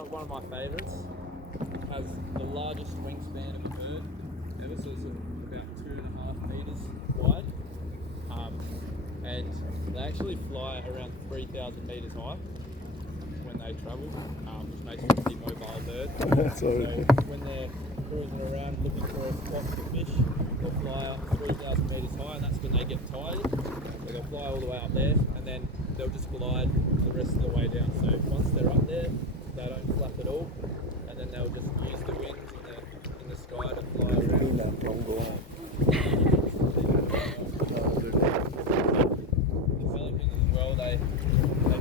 one of my favourites. Has the largest wingspan of a bird ever, so it's about 2.5 metres wide. And they actually fly around 3,000 metres high when they travel, which makes them a pretty mobile bird. So when they're cruising around looking for a spot to fish, they'll fly up 3,000 metres high, and that's when they get tired. So they'll fly all the way up there, and then they'll just glide the rest of the way down. So once they're up there, they don't flap at all, and then they'll just use the winds in the sky to fly around. The pelicans as well, they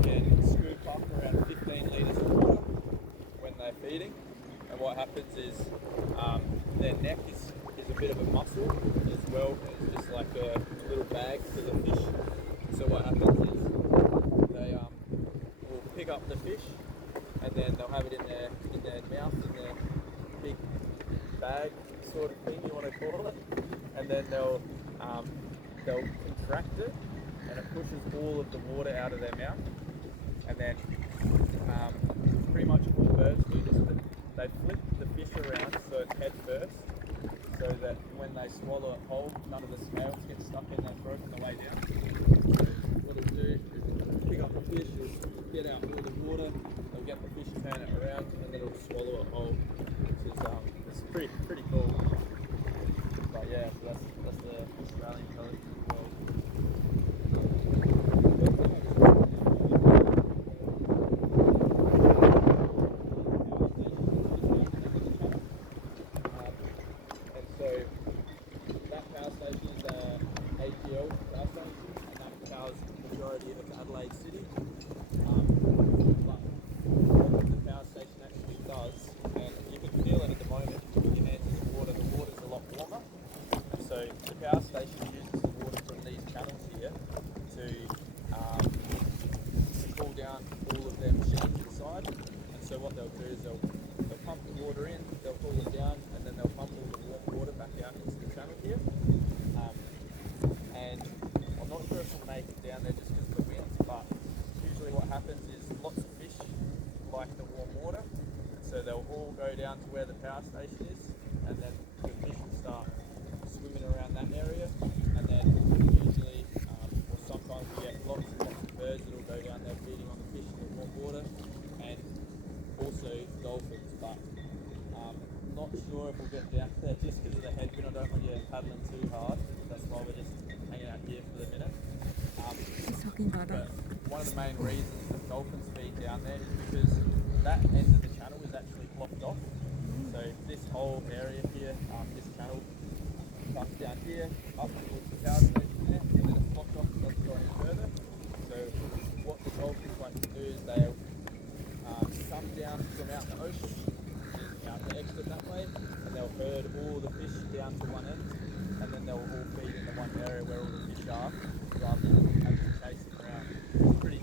can scoop up around 15 litres of water when they're feeding, and what happens is their neck is a bit of a muscle as well. It's just like a little bag for the fish. So what happens is they will pick up the fish, and then they'll have it in their mouth, in their big bag sort of thing you want to call it, and then they'll contract it, and it pushes all of the water out of their mouth, and then pretty much all birds do this, but they flip the fish around so it's head first, so that when they swallow it whole, none of the scales get stuck in their throat on the way down. So what it'll do is pick up the fish, it'll get out all the water, they'll get the fish, turn it around, and then it'll swallow it whole, which is it's pretty cool. But yeah, so that's the Australian pelican as well. And so that power station is AGL power station, and that powers the majority of Adelaide City. But what the power station actually does, and you can feel it at the moment, you put your hands in the water's a lot warmer. And so the power station uses the water from these channels here to cool down all of their machines inside. And so what they'll do is they'll pump the water in, they'll cool it down, and then they'll pump all the warm water back out into the channel here. And I'm not sure if we'll make it down there just because of the winds, but usually what happens is lots of fish like the warm water, and so they'll all go down to where the power station is, and then the fish will start swimming around that area, and then usually, or sometimes we get lots and lots of birds that will go down there feeding on the fish in the warm water, and also dolphins, but not sure if we'll get down there just because of the headwind. I don't want you paddling too hard, that's why we're just hanging out here for the minute. But one of the main reasons that dolphins feed down there is because that end of the channel is actually blocked off. So this whole area here, this channel comes down here, up towards the power station there, and then it's blocked off and doesn't go any further. So what the dolphins like to do is they'll come down from out the ocean, out the exit that way, and they'll herd all the fish down to one end, and then they'll all feed in the one area where all the fish are, rather than having to chase them around. It's pretty